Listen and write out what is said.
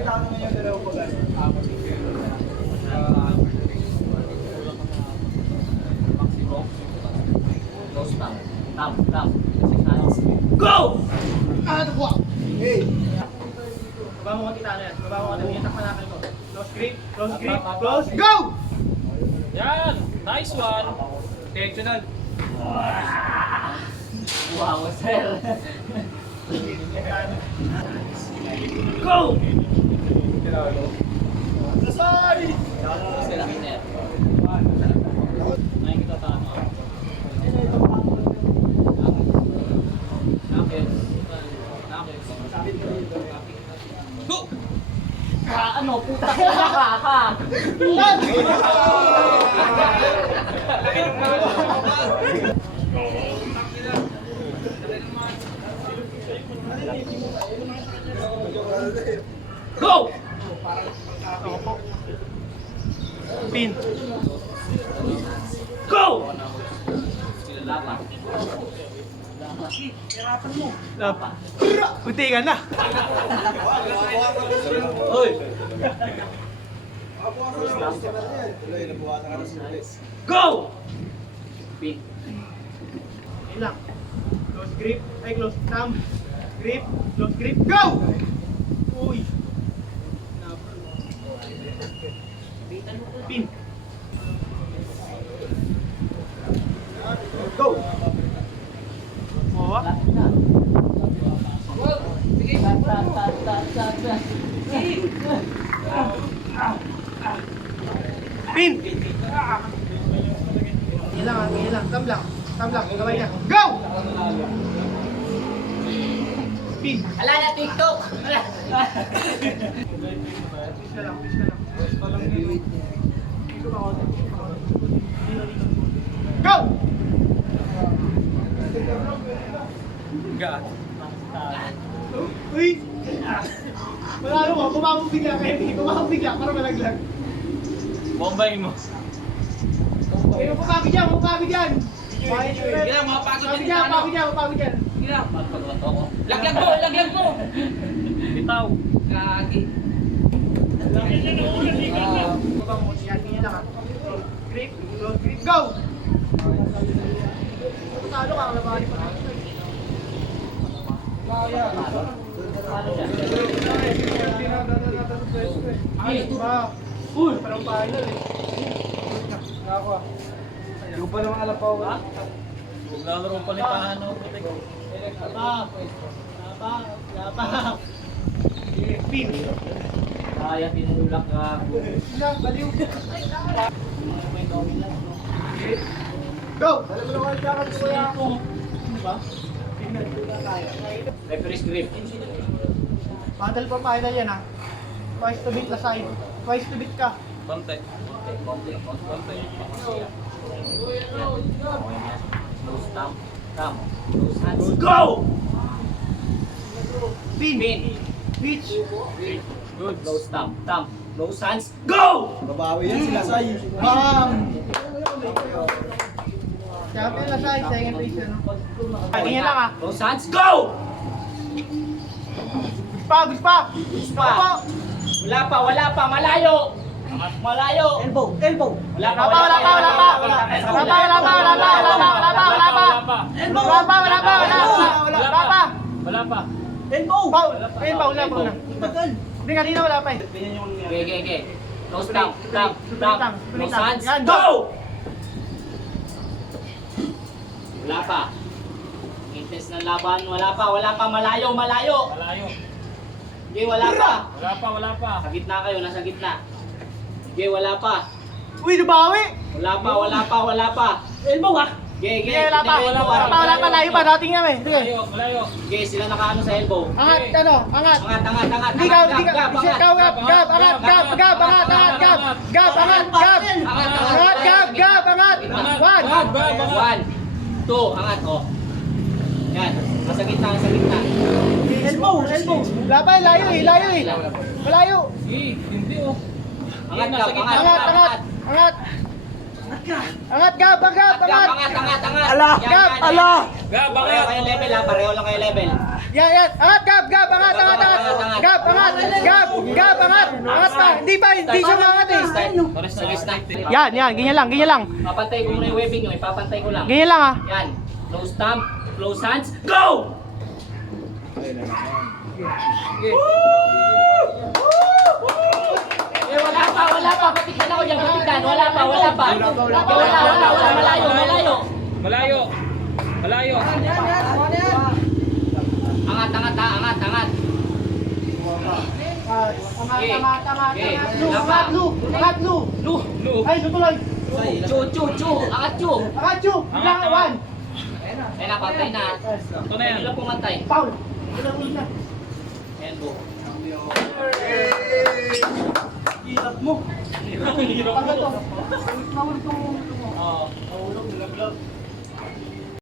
Pakita ko naman yung dalawa ko gano'n. Go! Hey! Baba mo konti talo yan. Baba mo konti. Iyatak manakal ko. Close grip. Close grip. Close. Go! Yan! Nice one! Intentional. Wow, sir. Go! Nasay! Nakikita tama. Go! Ano, puta ka! Go! Pin. Go! Lapa. Kunti ka na. Oy. Go! Pin. Ilang. Close grip. Ay, close thumb. Grip. Close grip. Go! Uy. Pin. Go! Oh. Pin! Ilang. Tam lang. Gawin niya. Go! Pin. Ala na TikTok! Ala! Please na lang. Go! Gaan. Uy! Malalo mo, bumabog bigla kayo. Bumabog bigla para malaglag. Bombay mo. Pero pagkakit yan. Sige lang, mga pagod yan. Pagkakit yan. Sige lang. Laglag mo! Bitaw. Gagi. Bumabog mo, yan lang ha. Grip, close grip, go! Talo ka, labari pa natin. Uy! Parang final eh. Ako ah. Hindi ko pa naman alam pa ako. Naglalaro palipahan no. Lapa. Pin. Kaya tinulak ka. Ilang, baliw. Go! Referee script. Battle for final yan ah. Twice to beat la side. Twice to beat ka. Konti. Close thumb. Close hands. Go! Pin. Beach. Good. Close thumb. Close hands. Go! Babawi yan sila say. Bang! Champion la side. Second position. Ganyan lang ah. Close hands. Go! Gusto pa! Wala pa. Malayo. Elbow. Wala pa. Elbow. Foul na. Hindi kanina wala pa eh. Okay. Close thumb. Close hands. Yan, Go! Wala pa. Intense ng laban. Wala pa. Malayo. Malayo. Okay, wala pa. Wala pa. Sa gitna kayo, nasa gitna. Okay, wala pa. Uy, nabawi! Wala pa. Elbow ha? Okay. Hindi, wala pa. Wala pa. Layo pa. Dating namin. Sige. Malayo. Okay, sila nakaano sa elbow. Angat. Angat. Angat. Hindi ka. Angat. One. Two. Angat. Oh. Yan. Nasa gitna. Elbow. Wala pa. Layo eh. Malayo. Hindi oh. Angat. Angat, Gab. Angat. Ala! Gab, ala! Gab, Pareho kayo level ha. Pareho lang kayo level. Yan. Angat, Gab. Angat. Gab, angat. Hindi pa, hindi siya umangat eh. Pares na start. Yan, ganyan lang. Papantay ko muna yung webbing nyo, ipapantay ko lang. Ganyan lang ah. Yan. Close thumb, close hands, go! Eh, wala pa. Patikman ako dyan, patikman. Wala pa. Wala, malayo. Malayo. Angat. Okay. Angat, Lu. Lu. Ay, tutuloy. Chu. Angat, chu. Angat, Chu. Bilang, 1. Eh, napantay na. Ito na yan. Hindi lang pumantay. Foul. Bilang ulit na. Elbow. Hirap mo. Pagkat to. Mahulog tong... Oo. Mahulog, nilaglag.